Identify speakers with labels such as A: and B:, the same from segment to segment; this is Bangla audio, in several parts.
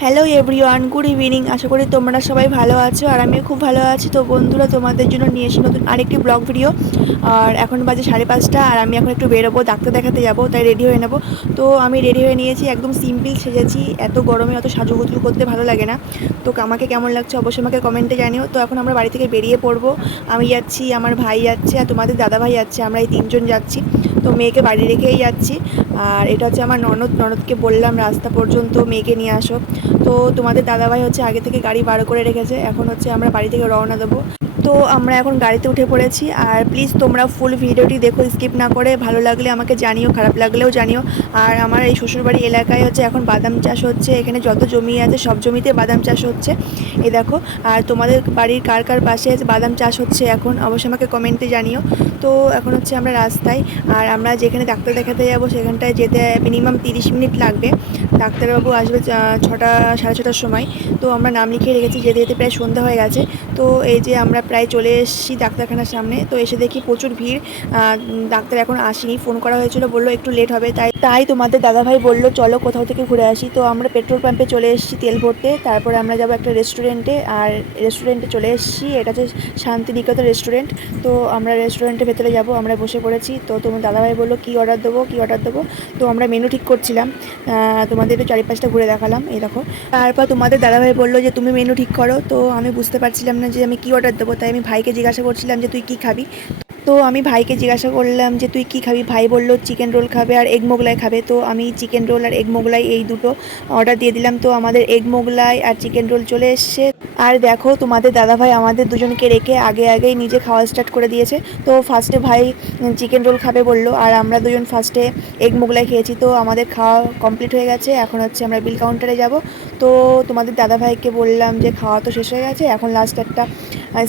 A: হ্যালো এভরিওয়ান গুড ইভিনিং আশা করি তোমরা সবাই ভালো আছো আর আমিও খুব ভালো আছি। তো বন্ধুরা, তোমাদের জন্য নিয়ে এসে নতুন আরেকটি ব্লগ ভিডিও আর এখন বাজে সাড়ে পাঁচটা আর আমি এখন একটু বেরোবো, ডাক্তার দেখাতে যাব, তাই রেডি হয়ে নেব। তো আমি রেডি হয়ে নিয়েছি, একদম সিম্পল সেজেছি। এত গরমে অত সাজুগুজু করতে ভালো লাগে না। তো আমাকে কেমন লাগছে অবশ্যই আমাকে কমেন্টে জানিও। তো এখন আমরা বাড়ি থেকে বেরিয়ে পড়ব। আমি যাচ্ছি, আমার ভাই যাচ্ছে আর তোমাদের দাদা ভাই যাচ্ছে। আমরা এই তিনজন যাচ্ছি। তো মেয়েকে বাড়ি রেখেই যাচ্ছি। আর এটা হচ্ছে আমার ননদ। ননদকে বললাম, রাস্তা পর্যন্ত মেয়েকে নিয়ে আসো। তো তোমাদের দাদাভাই হচ্ছে আগে থেকে গাড়ি বার করে রেখেছে। এখন হচ্ছে আমরা বাড়ি থেকে রওনা দেবো। তো আমরা এখন গাড়িতে উঠে পড়েছি। আর প্লিজ তোমরা ফুল ভিডিওটি দেখো স্কিপ না করে। ভালো লাগলে আমাকে জানিও, খারাপ লাগলেও জানিও। আর আমার এই শ্বশুরবাড়ি এলাকায় হচ্ছে এখন বাদাম চাষ হচ্ছে। এখানে যত জমি আছে, সব জমিতে বাদাম চাষ হচ্ছে। এ দেখো, আর তোমাদের বাড়ির কার কার পাশে বাদাম চাষ হচ্ছে এখন, অবশ্যই আমাকে কমেন্টে জানিও। তো এখন হচ্ছে আমরা রাস্তায়, আর আমরা যেখানে ডাক্তার দেখাতে যাব, সেখানটায় যেতে মিনিমাম তিরিশ মিনিট লাগবে। ডাক্তারবাবু আসবে ছটা সাড়ে ছটার সময়। তো আমরা নাম লিখিয়ে রেখেছি যেতে যেতে প্রায় সন্ধ্যা হয়ে গেছে, তো এই যে আমরা প্রায় চলে এসেছি ডাক্তারখানার সামনে, তো এসে দেখি প্রচুর ভিড়। ডাক্তার এখন আসেনি, ফোন করা হয়েছিল, বলল একটু লেট হবে, তাই তাই তোমাদের দাদাভাই বলল, চলো কোথাও থেকে ঘুরে আসি। তো আমরা পেট্রোল পাম্পে চলে এসেছি তেল ভরতে, তারপরে আমরা যাব একটা রেস্টুরেন্টে আর রেস্টুরেন্টে চলে এসেছি, এটা হচ্ছে শান্তিনিকেতন রেস্টুরেন্ট তো আমরা রেস্টুরেন্টের ভেতরে যাব, আমরা বসে পড়েছি, তো তোমার দাদাভাই বলল, কী অর্ডার দেবো, কী অর্ডার দেবো? তো আমরা মেনু ঠিক করছিলাম। তোমাদের একটু চারিপাশটা ঘুরে দেখালাম, এই দেখো। তারপর তোমাদের দাদাভাই বলল যে, তুমি মেনু ঠিক করো। তো আমি বুঝতে পারছিলাম না যে, আমি কী অর্ডার দেবো? তাই আমি ভাইকে জিজ্ঞাসা করছিলাম যে, তুই কী খাবি? তো আমি ভাইকে জিজ্ঞাসা করলাম যে, তুই কী খাবি? ভাই বলল চিকেন রোল খাবে আর এগ মোগলাই খাবে। তো আমি চিকেন রোল আর এগ মোগলাই এই দুটো অর্ডার দিয়ে দিলাম। তো আমাদের এগ মোগলাই আর চিকেন রোল চলে এসছে। আর দেখো, তোমাদের দাদাভাই আমাদের দুজনকে রেখে আগে আগেই নিজে খাওয়া স্টার্ট করে দিয়েছে। তো ফার্স্টে ভাই চিকেন রোল খাবে বলল, আর আমরা দুজন ফার্স্টে এগ মোগলাই খেয়েছি। তো আমাদের খাওয়া কমপ্লিট হয়ে গেছে। এখন হচ্ছে আমরা বিল কাউন্টারে যাব। তো তোমাদের দাদাভাইকে বললাম যে খাওয়া তো শেষ হয়ে গেছে, এখন লাস্ট একটা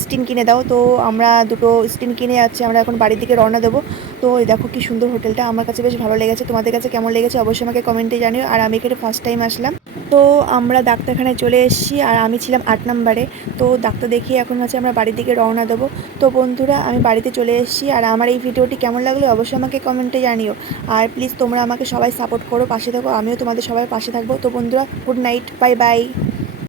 A: স্টিম কিনে দাও। তো আমরা দুটো স্টিম কিনে যাচ্ছি, আমরা এখন বাড়ির দিকে রওনা দেবো। তো দেখো কি সুন্দর হোটেলটা। আমার কাছে বেশ ভালো লেগেছে। তোমাদের কাছে কেমন লেগেছে অবশ্যই আমাকে কমেন্টে জানিও। আর আমি এখানে ফার্স্ট টাইম আসলাম। তো আমরা ডাক্তারখানায় চলে এসেছি আর আমি ছিলাম আট নম্বরে তো ডাক্তার দেখিয়ে এখন হচ্ছে আমরা বাড়ির দিকে রওনা দেবো। তো বন্ধুরা, আমি বাড়িতে চলে এসেছি আর আমার এই ভিডিওটি কেমন লাগল অবশ্যই আমাকে কমেন্টে জানিও। আর প্লিজ তোমরা আমাকে সবাই সাপোর্ট করো, পাশে থাকো। আমিও তোমাদের সবাই পাশে থাকব। তো বন্ধুরা গুড নাইট বাই বাই